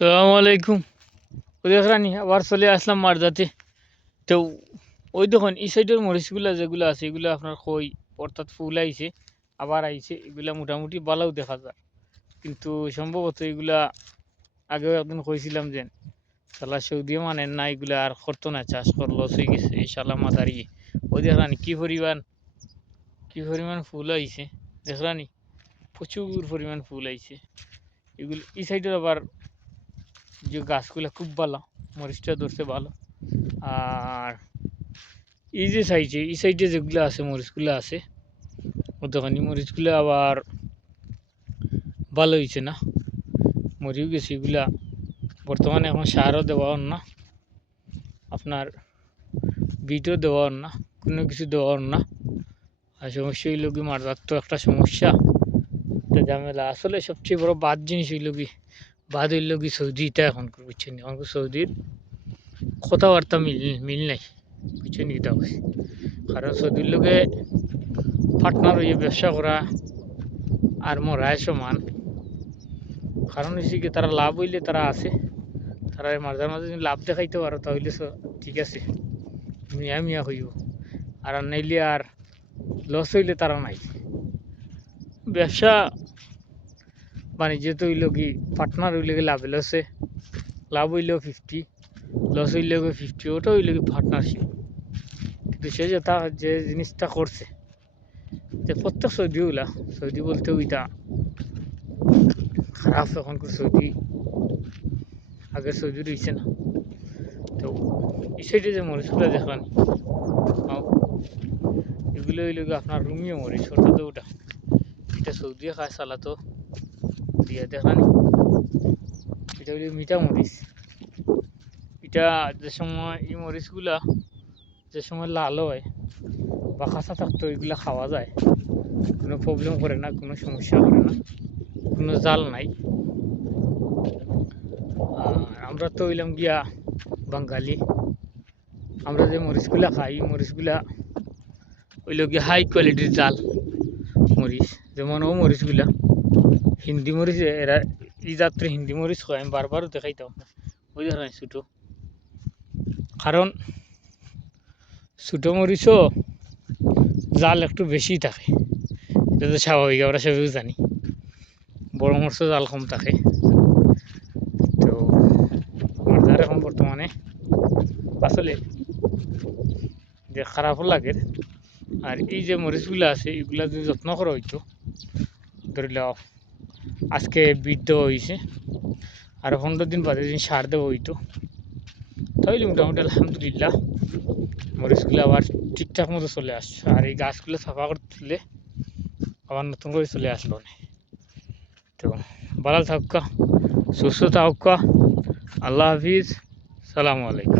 সালামু আলাইকুম। দেখ রানি আবার চলে আসলাম মারজাতে। তো ওই দেখুন এই সাইডের মরিচগুলা যেগুলো আছে এগুলো আপনার কই অর্থাৎ ফুল আইছে, আবার আইছে, এগুলা মোটামুটি ভালোও দেখা যায়। কিন্তু সম্ভবত এগুলা আগেও একদিন কইছিলাম যে শালা সৌদিও মানেন না, এগুলা আর করতো না, চাষ কর লস হয়ে গেছে এই শালা মাদারি। ওই দেখ রানি কি পরিমাণ ফুল আইছে, দেখ রানি প্রচুর পরিমাণ ফুল আইছে। এগুলো এই সাইডের আবার যে গাছগুলো খুব ভালো, মরিচটা ধরছে ভালো। আর এই সাইডে যেগুলো আছে মরিচগুলো আছে, ওখানে মরিচগুলো আবার ভালো হয়েছে না, মরিও গেছে এগুলা। বর্তমানে এখন সারও দেওয়া হন না, আপনার বিটও দেওয়া হন না, কোনো কিছু দেওয়া হন না। আর সমস্যা হইল কি, মারজার তো একটা সমস্যা, একটা ঝামেলা। আসলে সবচেয়ে বড় বাদ জিনিস হইল কি, বাদ হইল কি সৌদিটা এখন বুঝছেন, এখন সৌদির কথাবার্তা মিল নাই, বুঝছেন কিতা কইছি। কারণ সৌদির লোকে পার্টনার হইয়া ব্যবসা করা আর মরায় সমান। কারণ হচ্ছে কি, তারা লাভ হইলে তারা আছে, তারা মাঝে মাঝে যদি লাভ দেখাইতে পারো তাহলে ঠিক আছে, মিয়া মিয়া হইব। আর নাইলে আর লস হইলে তারা নাই। ব্যবসা বাণিজ্য তো হইল কি, পার্টনার হইলে কি লাভে লসে, লাভ হইলেও 50, লস হইলেও 50, ওটা হইলে কি পার্টনারশিপ। কিন্তু সে যে জিনিসটা করছে, যে প্রত্যেক সৌদি বলতে ওইটা খারাপ। এখনকার সৌদি আগের সৌদি রয়েছে না। তো এই সাইডে যে মরিচগুলো দেখলাম, এগুলো হইল আপনার রুমিও মরিচ, অর্থাৎ ওটা এটা সৌদি খায় সালাতো দিয়া দেখানি। এটা হইল মিঠা মরিচ। এটা যে সময় এই মরিচগুলা যে সময় লাল হয় বা কাঁচা থাকতো, এগুলা খাওয়া যায়, কোনো প্রবলেম করে না, কোনো সমস্যা করে না, কোনো জাল নাই। আর আমরা তো হইলাম গিয়া বাঙালি, আমরা যে মরিচগুলা খাই, মরিচগুলা হইল গিয়া হাই কোয়ালিটির জাল মরিচ। যেমন ও মরিচগুলা হিন্দি মরিচ, এরা এই যাত্রী হিন্দি মরিচ হয়, আমি বারবারও দেখাইতাম ওই ধরনের ছোটো। কারণ ছোটো মরিচও জাল একটু বেশি থাকে, এটা তো স্বাভাবিক, আমরা সবাই জানি। বড় মরিচও জাল কম থাকে। তো আমার এখন বর্তমানে আসলে যে খারাপও লাগে। আর এই যে মরিচগুলো আছে এগুলা যদি যত্ন করা হইতো, ধরিল আজকে বীজ দেওয়া হয়েছে, আর 15 দিন বাদে যদি সার দেওয়া হইতো, তাহলে মোটামুটি আলহামদুলিল্লাহ মরিচগুলো আবার ঠিকঠাক মতো চলে আসছে। আর এই গাছগুলো সাফা করে তুললে আবার নতুন করে চলে আসলো না। তো ভালো থাকুক, সুস্থ থাকুক, আল্লাহ হাফিজ, সালামু আলাইকুম।